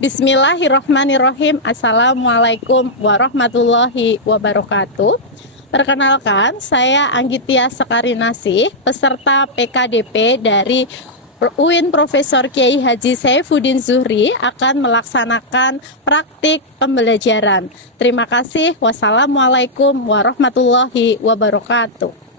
Bismillahirrahmanirrahim. Assalamualaikum warahmatullahi wabarakatuh. Perkenalkan, saya Anggitia Sekarinasih, peserta PKDP dari UIN Profesor Kiai Haji Saifuddin Zuhri akan melaksanakan praktik pembelajaran. Terima kasih. Wassalamualaikum warahmatullahi wabarakatuh.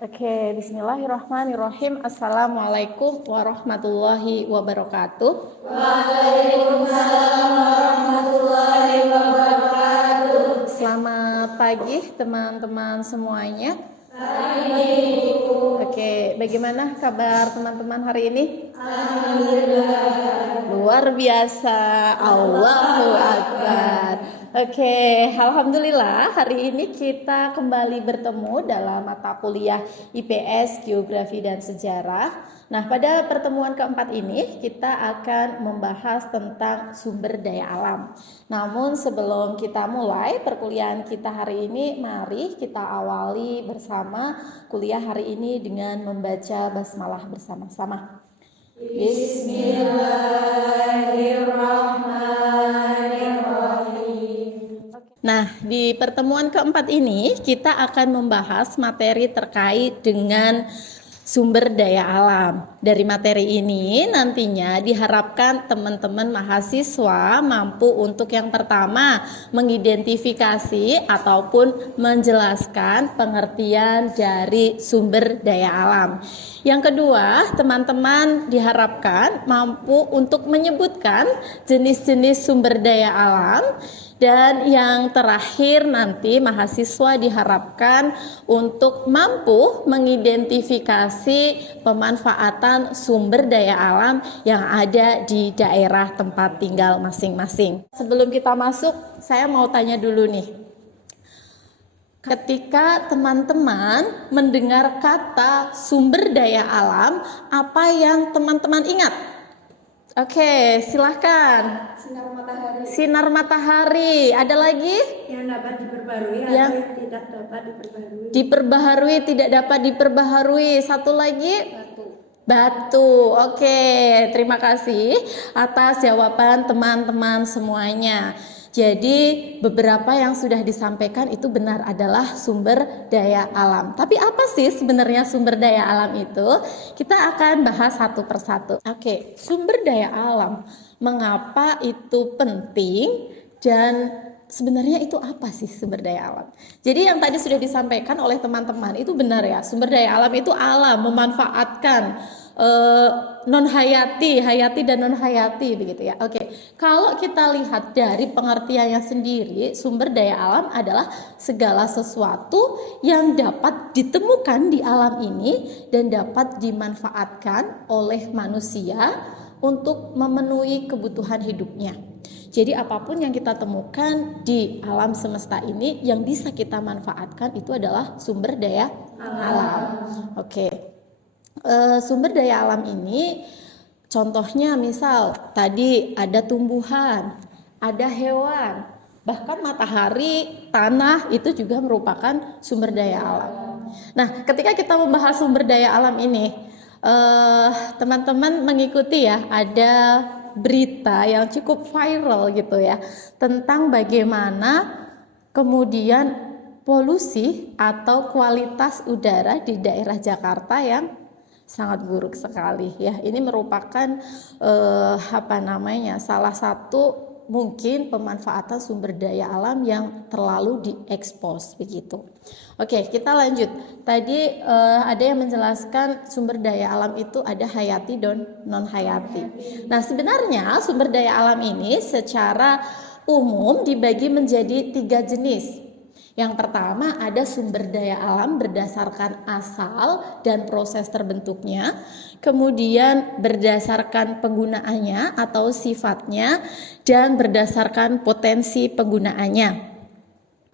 Oke, bismillahirrahmanirrahim. Assalamualaikum warahmatullahi wabarakatuh. Waalaikumsalam warahmatullahi wabarakatuh. Selamat pagi teman-teman semuanya. Pagi, Ibu. Oke, bagaimana kabar teman-teman hari ini? Alhamdulillah. Luar biasa. Allahu Akbar. Oke, alhamdulillah hari ini kita kembali bertemu dalam mata kuliah IPS, Geografi dan Sejarah. Nah, pada pertemuan keempat ini kita akan membahas tentang sumber daya alam. Namun sebelum kita mulai perkuliahan kita hari ini, mari kita awali bersama kuliah hari ini dengan membaca basmalah bersama-sama. Bismillahirrahmanirrahim. Nah, di pertemuan keempat ini kita akan membahas materi terkait dengan sumber daya alam. Dari materi ini nantinya diharapkan teman-teman mahasiswa mampu untuk yang pertama mengidentifikasi ataupun menjelaskan pengertian dari sumber daya alam. Yang kedua, teman-teman diharapkan mampu untuk menyebutkan jenis-jenis sumber daya alam. Dan yang terakhir nanti mahasiswa diharapkan untuk mampu mengidentifikasi pemanfaatan sumber daya alam yang ada di daerah tempat tinggal masing-masing. Sebelum kita masuk, saya mau tanya dulu nih. Ketika teman-teman mendengar kata sumber daya alam, apa yang teman-teman ingat? Oke, silahkan. Sinar matahari. Sinar matahari. Ada lagi? Yang dapat diperbarui atau Yang yang tidak dapat diperbarui. Diperbaharui, tidak dapat diperbaharui. Satu lagi? Batu. Batu. Oke, terima kasih atas jawaban teman-teman semuanya. Jadi beberapa yang sudah disampaikan itu benar adalah sumber daya alam. Tapi apa sih sebenarnya sumber daya alam itu? Kita akan bahas satu persatu. Oke, sumber daya alam. Mengapa itu penting dan sebenarnya itu apa sih sumber daya alam? Jadi yang tadi sudah disampaikan oleh teman-teman itu benar ya. Sumber daya alam itu alam, memanfaatkan non hayati, hayati dan non hayati begitu ya. Oke, kalau kita lihat dari pengertiannya sendiri, sumber daya alam adalah segala sesuatu yang dapat ditemukan di alam ini dan dapat dimanfaatkan oleh manusia untuk memenuhi kebutuhan hidupnya. Jadi apapun yang kita temukan di alam semesta ini yang bisa kita manfaatkan itu adalah sumber daya alam. Oke. Sumber daya alam ini contohnya misal tadi ada tumbuhan, ada hewan, bahkan matahari, tanah itu juga merupakan sumber daya alam. Nah, ketika kita membahas sumber daya alam ini, teman-teman mengikuti ya, ada berita yang cukup viral gitu ya, tentang bagaimana kemudian polusi atau kualitas udara di daerah Jakarta yang sangat buruk sekali ya. Ini merupakan salah satu mungkin pemanfaatan sumber daya alam yang terlalu diekspos begitu. Oke, kita lanjut. Tadi ada yang menjelaskan sumber daya alam itu ada hayati dan non hayati. Nah, sebenarnya sumber daya alam ini secara umum dibagi menjadi 3 jenis. Yang pertama ada sumber daya alam berdasarkan asal dan proses terbentuknya, kemudian berdasarkan penggunaannya atau sifatnya, dan berdasarkan potensi penggunaannya.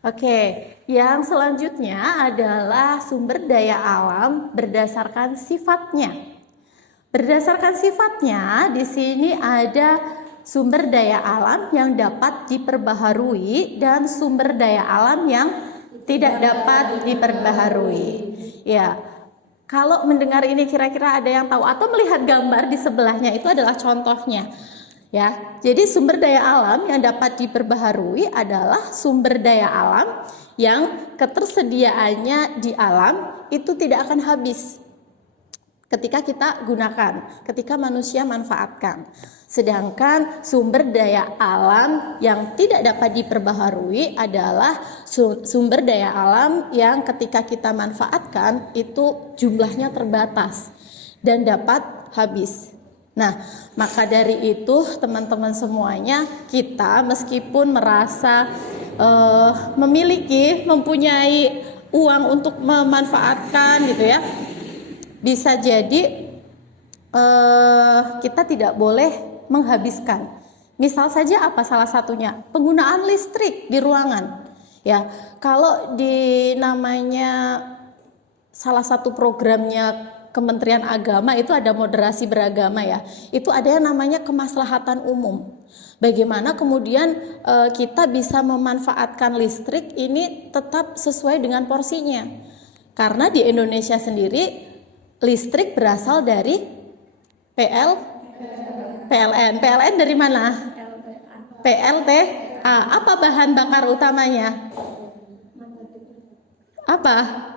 Oke, yang selanjutnya adalah sumber daya alam berdasarkan sifatnya. Berdasarkan sifatnya, di sini ada sumber daya alam yang dapat diperbaharui dan sumber daya alam yang tidak dapat diperbaharui. Ya, kalau mendengar ini kira-kira ada yang tahu atau melihat gambar di sebelahnya itu adalah contohnya. Ya, jadi sumber daya alam yang dapat diperbaharui adalah sumber daya alam yang ketersediaannya di alam itu tidak akan habis ketika kita gunakan, ketika manusia manfaatkan. Sedangkan sumber daya alam yang tidak dapat diperbaharui adalah sumber daya alam yang ketika kita manfaatkan itu jumlahnya terbatas dan dapat habis. Nah, maka dari itu teman-teman semuanya, kita meskipun merasa mempunyai uang untuk memanfaatkan gitu ya, bisa jadi kita tidak boleh menghabiskan. Misal saja apa salah satunya? Penggunaan listrik di ruangan. Ya, kalau di namanya salah satu programnya Kementerian Agama itu ada moderasi beragama ya. Itu ada yang namanya kemaslahatan umum. Bagaimana kemudian kita bisa memanfaatkan listrik ini tetap sesuai dengan porsinya. Karena di Indonesia sendiri listrik berasal dari PLN. PLN dari mana? PLTA. Apa bahan bakar utamanya? Apa?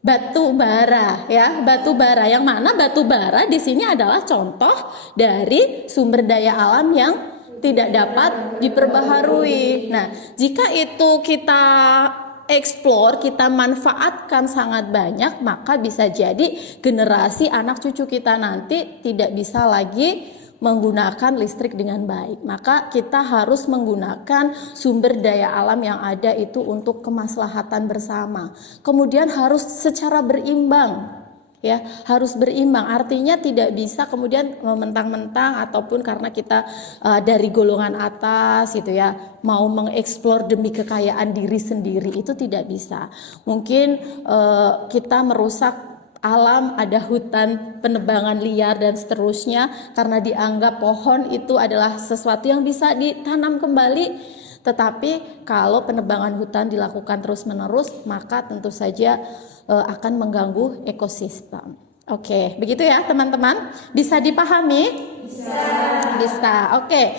Batu bara ya, batu bara. Yang mana batu bara di sini adalah contoh dari sumber daya alam yang tidak dapat diperbaharui. Nah, jika itu kita explore, kita manfaatkan sangat banyak, maka bisa jadi generasi anak cucu kita nanti tidak bisa lagi menggunakan listrik dengan baik. Maka kita harus menggunakan sumber daya alam yang ada itu untuk kemaslahatan bersama. Kemudian harus secara berimbang. Ya, harus berimbang. Artinya tidak bisa kemudian mentang-mentang ataupun karena kita dari golongan atas gitu ya, mau mengeksplor demi kekayaan diri sendiri, itu tidak bisa. Mungkin kita merusak alam, ada hutan, penebangan liar dan seterusnya karena dianggap pohon itu adalah sesuatu yang bisa ditanam kembali. Tetapi kalau penebangan hutan dilakukan terus-menerus, maka tentu saja akan mengganggu ekosistem. Oke, begitu ya teman-teman. Bisa dipahami? Bisa. Oke.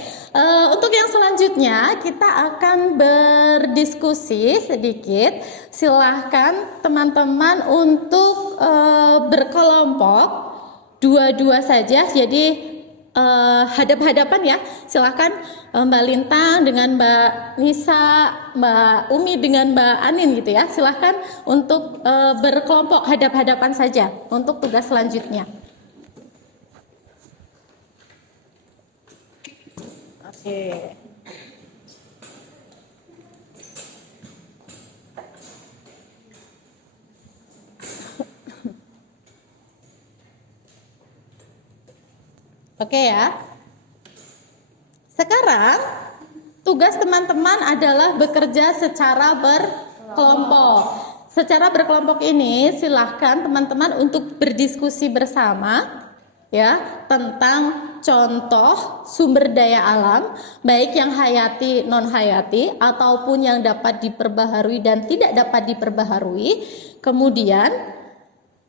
Untuk yang selanjutnya kita akan berdiskusi sedikit. Silahkan teman-teman untuk berkelompok dua-dua saja. Jadi hadap-hadapan ya. Silahkan Mbak Lintang dengan Mbak Nisa, Mbak Umi dengan Mbak Anin gitu ya. Silahkan untuk berkelompok hadap-hadapan saja untuk tugas selanjutnya. Oke. Oke ya. Sekarang tugas teman-teman adalah bekerja secara berkelompok. Secara berkelompok ini silahkan teman-teman untuk berdiskusi bersama ya tentang contoh sumber daya alam baik yang hayati non hayati ataupun yang dapat diperbaharui dan tidak dapat diperbaharui. Kemudian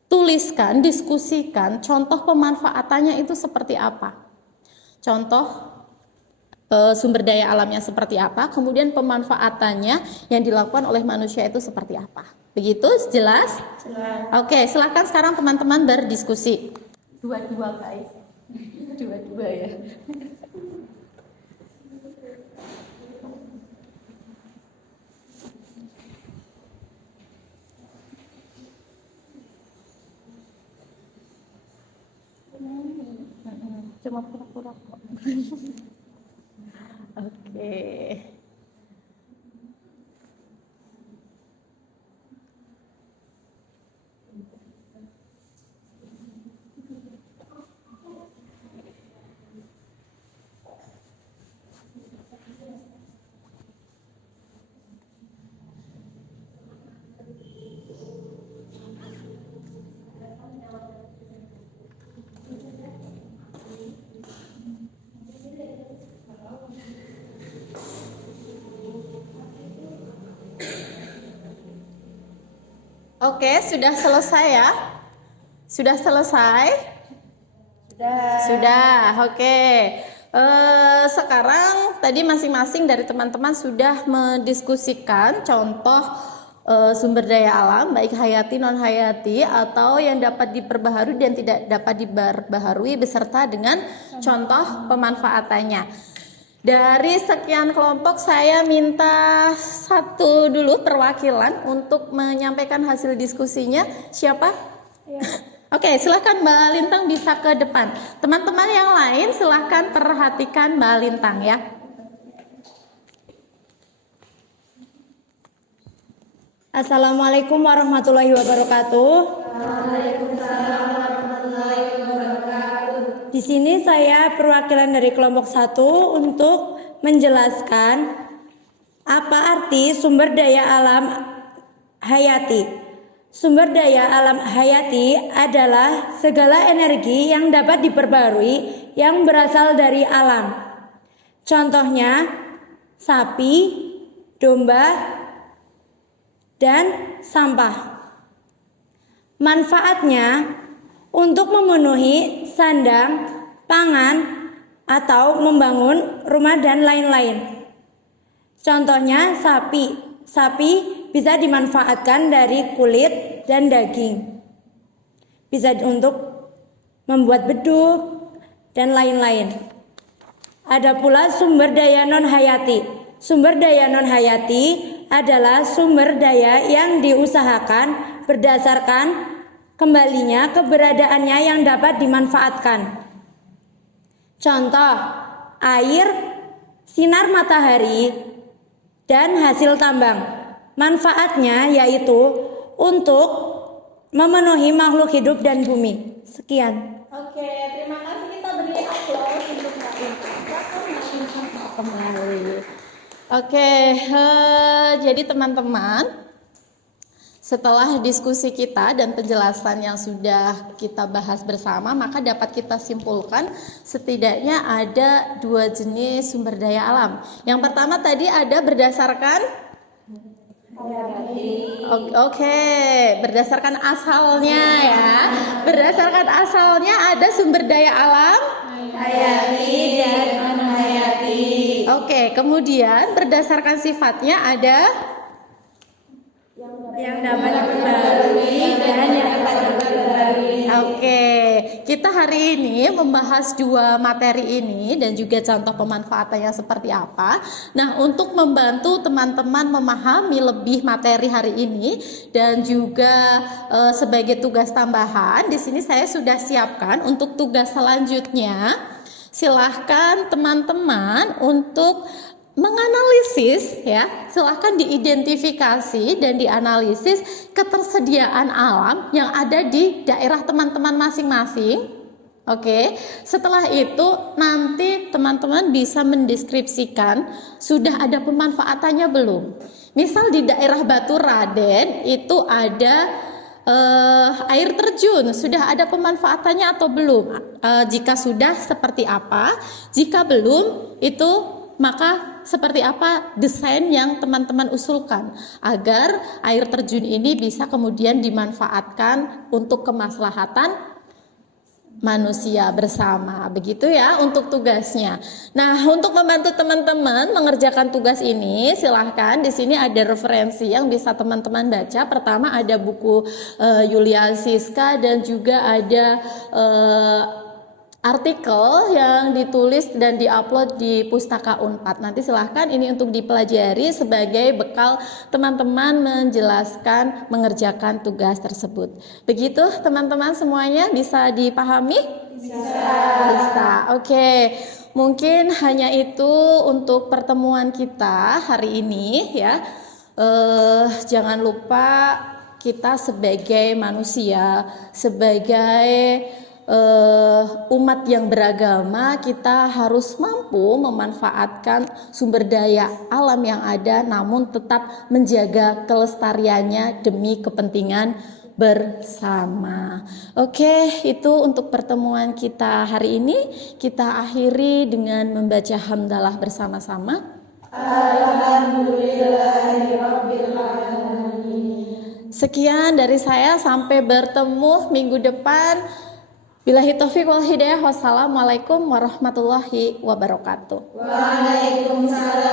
tuliskan, diskusikan contoh pemanfaatannya itu seperti apa. Contoh sumber daya alamnya seperti apa, kemudian pemanfaatannya yang dilakukan oleh manusia itu seperti apa. Begitu, jelas? Oke, silakan sekarang teman-teman berdiskusi. Dua-dua guys. Dua-dua ya. Cuma pura-pura kok. Oke. Oke, sudah selesai ya? Sudah selesai? Sudah, oke. Sekarang tadi masing-masing dari teman-teman sudah mendiskusikan contoh sumber daya alam, baik hayati non hayati atau yang dapat diperbaharui dan tidak dapat diperbaharui beserta dengan contoh pemanfaatannya. Dari sekian kelompok saya minta satu dulu perwakilan untuk menyampaikan hasil diskusinya. Siapa? Oke, silahkan Mbak Lintang bisa ke depan. Teman-teman yang lain silahkan perhatikan Mbak Lintang ya. Assalamualaikum warahmatullahi wabarakatuh. Di sini saya perwakilan dari kelompok 1 untuk menjelaskan apa arti sumber daya alam hayati. Sumber daya alam hayati adalah segala energi yang dapat diperbarui yang berasal dari alam. Contohnya sapi, domba, dan sampah. Manfaatnya untuk memenuhi sandang, pangan, atau membangun rumah dan lain-lain. Contohnya sapi. Sapi bisa dimanfaatkan dari kulit dan daging. Bisa untuk membuat beduk dan lain-lain. Ada pula sumber daya non hayati. Sumber daya non hayati adalah sumber daya yang diusahakan berdasarkan kembalinya keberadaannya yang dapat dimanfaatkan. Contoh, air, sinar matahari, dan hasil tambang. Manfaatnya yaitu untuk memenuhi makhluk hidup dan bumi. Sekian. Oke, terima kasih, kita beri aplaus untuk Mbak Lintang. Kembali. Oke, jadi teman-teman, setelah diskusi kita dan penjelasan yang sudah kita bahas bersama, maka dapat kita simpulkan setidaknya ada 2 jenis sumber daya alam. Yang pertama tadi ada berdasarkan berdasarkan asalnya ya. Berdasarkan asalnya ada sumber daya alam Hayati dan non hayati. Oke, kemudian berdasarkan sifatnya ada Yang dapat diperbarui dan yang dapat diperbarui. Oke, kita hari ini membahas 2 materi ini dan juga contoh pemanfaatannya seperti apa. Nah, untuk membantu teman-teman memahami lebih materi hari ini dan juga sebagai tugas tambahan, di sini saya sudah siapkan untuk tugas selanjutnya. Silahkan teman-teman untuk menganalisis ya, silahkan diidentifikasi dan dianalisis ketersediaan alam yang ada di daerah teman-teman masing-masing. Oke, setelah itu nanti teman-teman bisa mendeskripsikan sudah ada pemanfaatannya belum. Misal di daerah Batu Raden itu ada air terjun, sudah ada pemanfaatannya atau belum? Jika sudah, seperti apa? Jika belum, itu maka seperti apa desain yang teman-teman usulkan agar air terjun ini bisa kemudian dimanfaatkan untuk kemaslahatan manusia bersama, begitu ya untuk tugasnya. Nah, untuk membantu teman-teman mengerjakan tugas ini, silahkan di sini ada referensi yang bisa teman-teman baca. Pertama ada buku Yulia Siska dan juga ada artikel yang ditulis dan diupload di Pustaka Unpad. Nanti silahkan ini untuk dipelajari sebagai bekal teman-teman menjelaskan, mengerjakan tugas tersebut. Begitu teman-teman semuanya bisa dipahami? Bisa. Oke. Mungkin hanya itu untuk pertemuan kita hari ini ya. Jangan lupa kita sebagai manusia, sebagai umat yang beragama, kita harus mampu memanfaatkan sumber daya alam yang ada, namun tetap menjaga kelestariannya demi kepentingan bersama. Oke, itu untuk pertemuan kita hari ini. Kita akhiri dengan membaca hamdalah bersama-sama. Alhamdulillahirabbil alamin. Sekian dari saya, sampai bertemu minggu depan. Billahi taufiq wal hidayah. Wassalamualaikum warahmatullahi wabarakatuh. Waalaikumsalam